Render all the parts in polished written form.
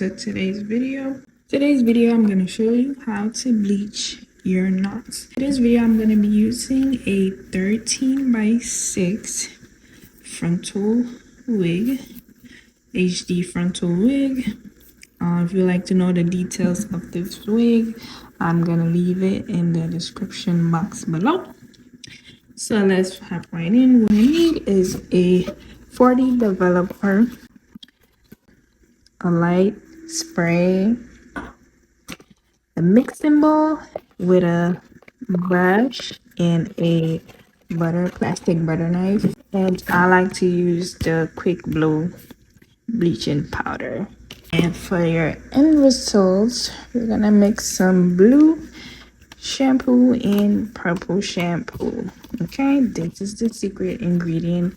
to today's video. Today's video, I'm going to show you how to bleach your knots. In this video, I'm going to be using a 13x6 frontal wig, HD frontal wig. If you'd like to know the details of this wig, I'm going to leave it in the description box below. So let's hop right in. What I need is a 40 developer, a light spray, a mixing bowl with a brush and a plastic butter knife. And I like to use the quick blow bleaching powder. And for your end results, we're gonna mix some blue shampoo and purple shampoo. Okay, this is the secret ingredient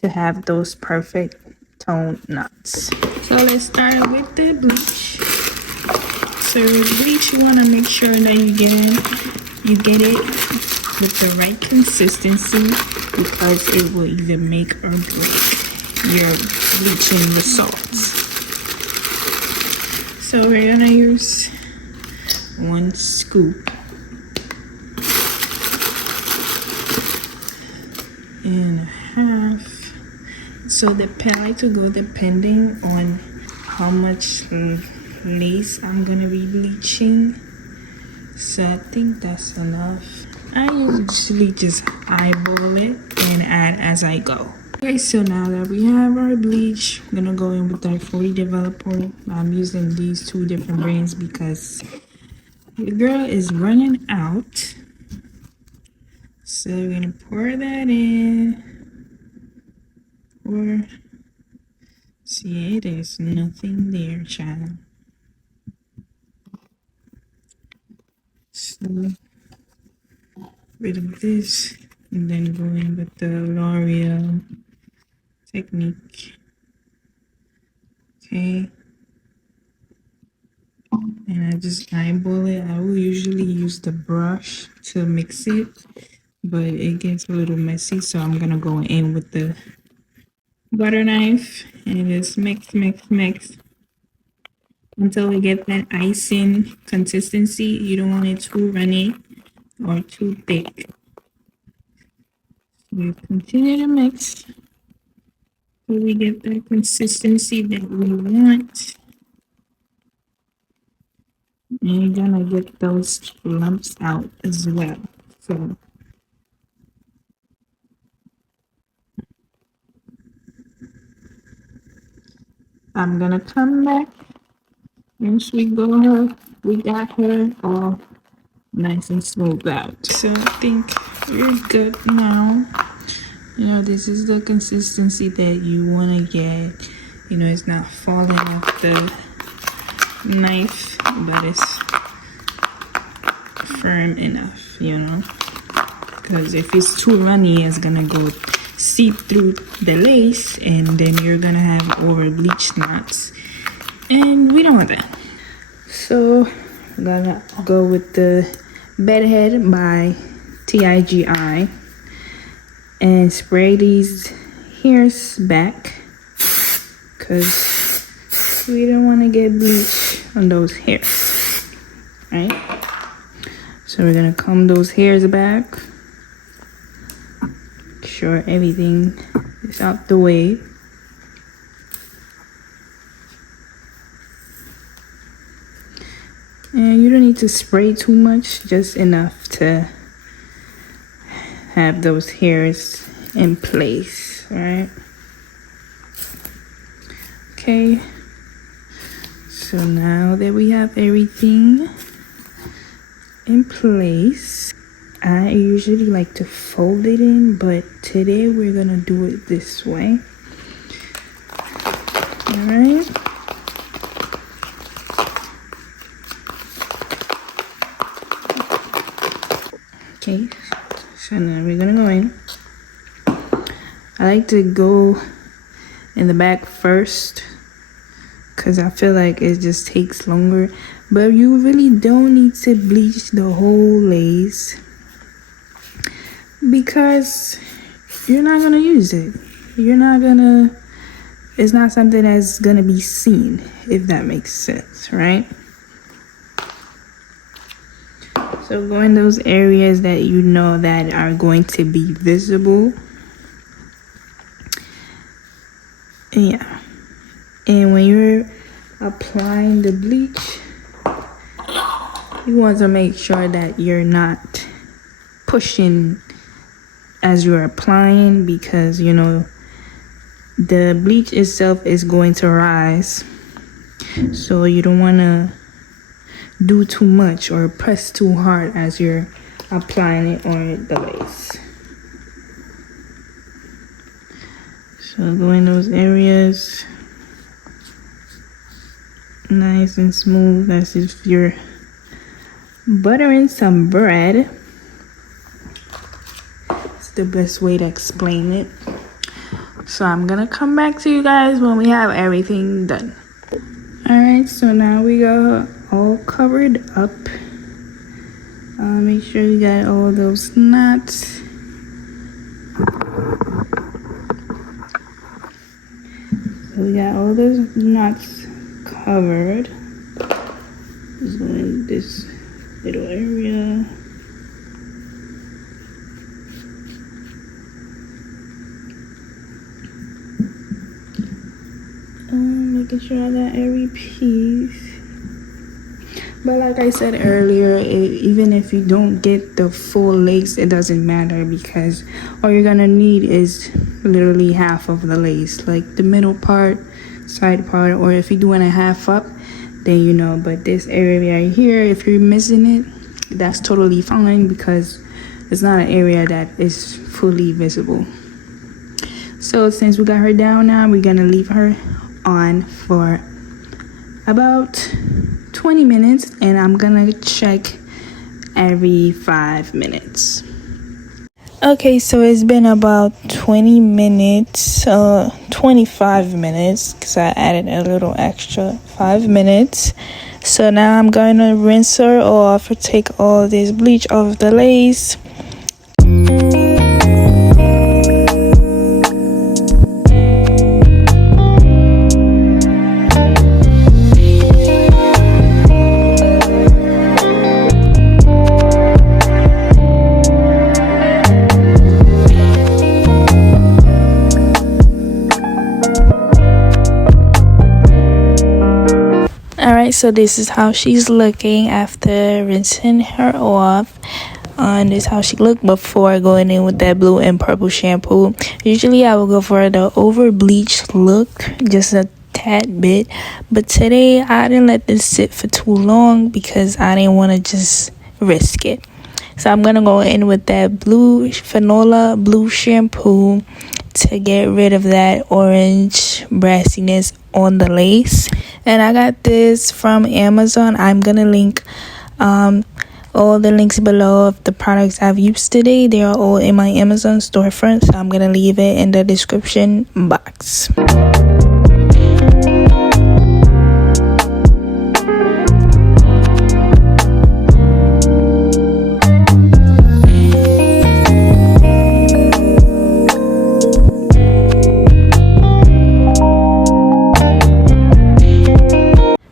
to have those perfect tone knots. So let's start with the bleach. So with bleach, you want to make sure that you get it with the right consistency, because it will either make or break your bleaching results. So we're gonna use 1 scoop and a half. So I like to go depending on how much lace I'm gonna be bleaching. So I think that's enough. I usually just eyeball it and add as I go. Okay, so now that we have our bleach, I'm gonna go in with our 40 developer. I'm using these 2 different brands because the girl is running out. So we're gonna pour that in. Or see, there's nothing there, child. So rid of this and then go in with the L'Oreal technique. Okay. And I just eyeball it. I will usually use the brush to mix it, but it gets a little messy, so I'm gonna go in with the butter knife and just mix until we get that icing consistency. You don't want it too runny or too thick. We continue to mix till we get the consistency that we want. And you're gonna get those lumps out as well. So I'm gonna come back once we got her all nice and smooth out. So I think we're good now. You know, this is the consistency that you want to get. You know, it's not falling off the knife, but it's firm enough, you know, because if it's too runny, it's gonna go seep through the lace and then you're gonna have over bleached knots, and we don't want that. So I'm gonna go with the Bedhead by TIGI and spray these hairs back, because we don't want to get bleach on those hairs, right? So we're gonna comb those hairs back, make sure everything is out the way. And you don't need to spray too much, just enough to have those hairs in place, right? Okay, so now that we have everything in place, I usually like to fold it in, but today we're gonna do it this way. All right. Okay, so now we're gonna go in. I like to go in the back first because I feel like it just takes longer, but you really don't need to bleach the whole lace because you're not gonna use it. You're not gonna it's not something that's gonna be seen, if that makes sense, right? So go in those areas that you know that are going to be visible. Yeah. And when you're applying the bleach, you want to make sure that you're not pushing as you're applying, because you know the bleach itself is going to rise, so you don't want to do too much or press too hard as you're applying it on the lace. So go in those areas nice and smooth, as if you're buttering some bread. It's the best way to explain it. So I'm gonna come back to you guys when we have everything done. Alright, so now we got all covered up. Make sure you got all those knots. So we got all those knots covered. Just go in this little area. Making sure I got every piece. But like I said earlier, even if you don't get the full lace, it doesn't matter, because all you're gonna need is literally half of the lace, like the middle part, side part, or if you're doing a half up, then you know. But this area right here, if you're missing it, that's totally fine, because it's not an area that is fully visible. So since we got her down now, we're gonna leave her on for about 20 minutes, and I'm gonna check every 5 minutes. Okay, so it's been about 20 minutes, 25 minutes, because I added a little extra 5 minutes. So now I'm gonna rinse her off, take all this bleach off the lace. Alright, so this is how she's looking after rinsing her off. And this is how she looked before going in with that blue and purple shampoo. Usually I will go for the over bleached look, just a tad bit. But today I didn't let this sit for too long because I didn't want to just risk it. So I'm going to go in with that blue Fanola blue shampoo to get rid of that orange brassiness on the lace. And I got this from Amazon. I'm gonna link all the links below of the products I've used today. They are all in my Amazon storefront, so I'm gonna leave it in the description box.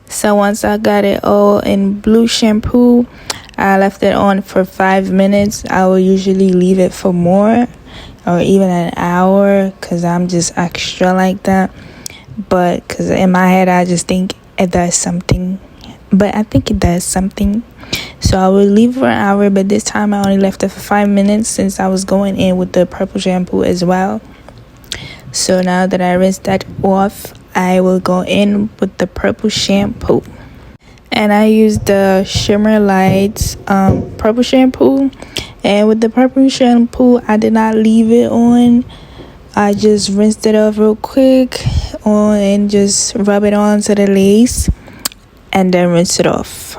So once I got it all in blue shampoo, I left it on for 5 minutes. I will usually leave it for more or even an hour because I'm just extra like that. But because in my head, I just think it does something. But I think it does something. So I will leave for an hour, but this time I only left it for 5 minutes since I was going in with the purple shampoo as well. So now that I rinsed that off, I will go in with the purple shampoo. And I used the Shimmer Lights purple shampoo. And with the purple shampoo, I did not leave it on. I just rinsed it off real quick and just rub it onto the lace and then rinse it off.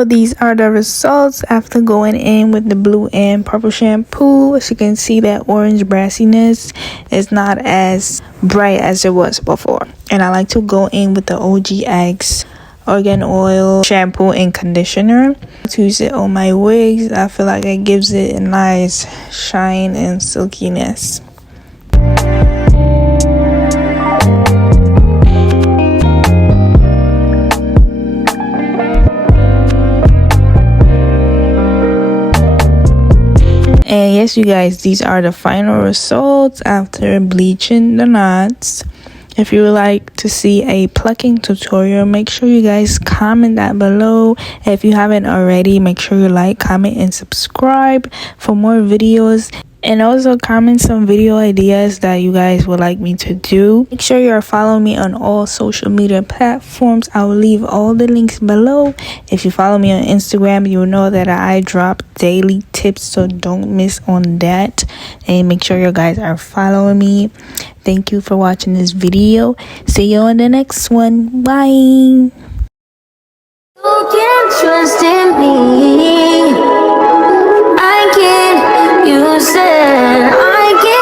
So these are the results after going in with the blue and purple shampoo. As you can see, that orange brassiness is not as bright as it was before. And I like to go in with the OGX Argan Oil shampoo and conditioner to use it on my wigs. I feel like it gives it a nice shine and silkiness. And yes, you guys, these are the final results after bleaching the knots. If you would like to see a plucking tutorial, make sure you guys comment that below. If you haven't already, make sure you like, comment, and subscribe for more videos. And also comment some video ideas that you guys would like me to do. Make sure you're following me on all social media platforms. I will leave all the links below. If you follow me on Instagram, you will know that I drop daily tips, so don't miss on that. And make sure you guys are following me. Thank you for watching this video. See you on the next one. Bye. You can trust in me. I can. You said I can.